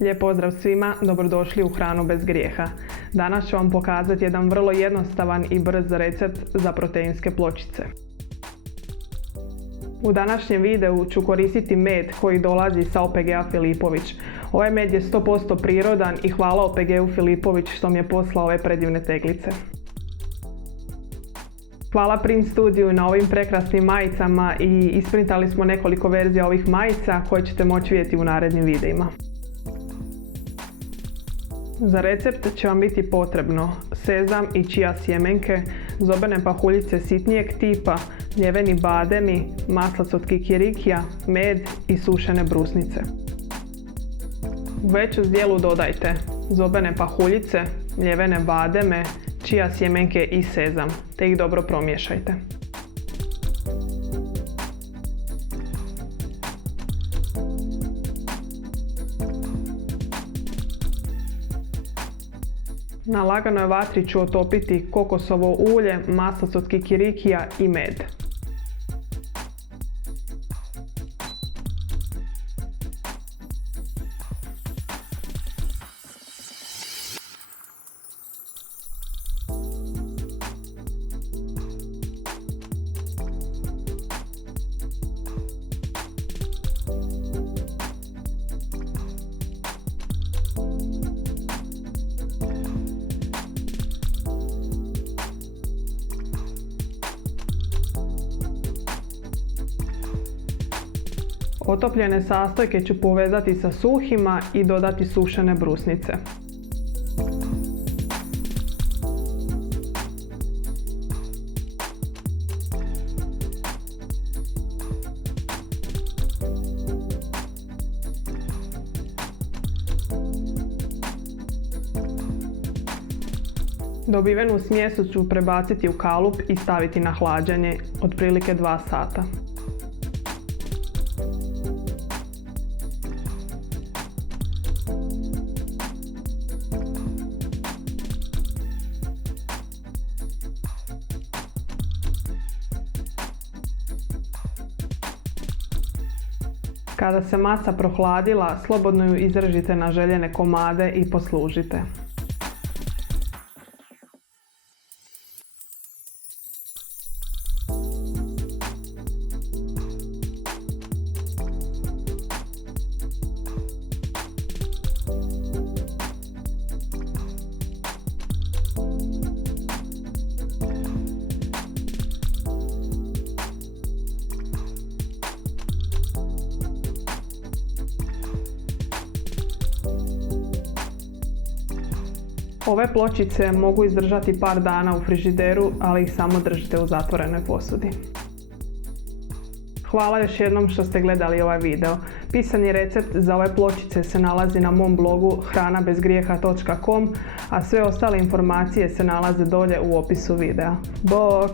Lijep pozdrav svima, dobrodošli u Hranu bez grijeha. Danas ću vam pokazati jedan vrlo jednostavan i brz recept za proteinske pločice. U današnjem videu ću koristiti med koji dolazi sa OPG-a Filipović. Ovaj med je 100% prirodan i hvala OPG-u Filipović što mi je poslao ove predivne teglice. Hvala Print Studiju na ovim prekrasnim majicama i isprintali smo nekoliko verzija ovih majica koje ćete moći vidjeti u narednim videima. Za recept će vam biti potrebno sezam i čija sjemenke, zobene pahuljice sitnijeg tipa, mljeveni bademi, maslac od kikirikija, med i sušene brusnice. U veću zdjelu dodajte zobene pahuljice, mljevene bademe, čija sjemenke i sezam, te ih dobro promiješajte. Na laganoj vatri ću otopiti kokosovo ulje, maslac od kikirikija i med. Otopljene sastojke ću povezati sa suhima i dodati sušene brusnice. Dobivenu smjesu ću prebaciti u kalup i staviti na hlađenje otprilike 2 sata. Kada se masa prohladila, slobodno ju izrežite na željene komade i poslužite. Ove pločice mogu izdržati par dana u frižideru, ali ih samo držite u zatvorenoj posudi. Hvala još jednom što ste gledali ovaj video. Pisani recept za ove pločice se nalazi na mom blogu hranabezgrijeha.com, a sve ostale informacije se nalaze dolje u opisu videa. Bok!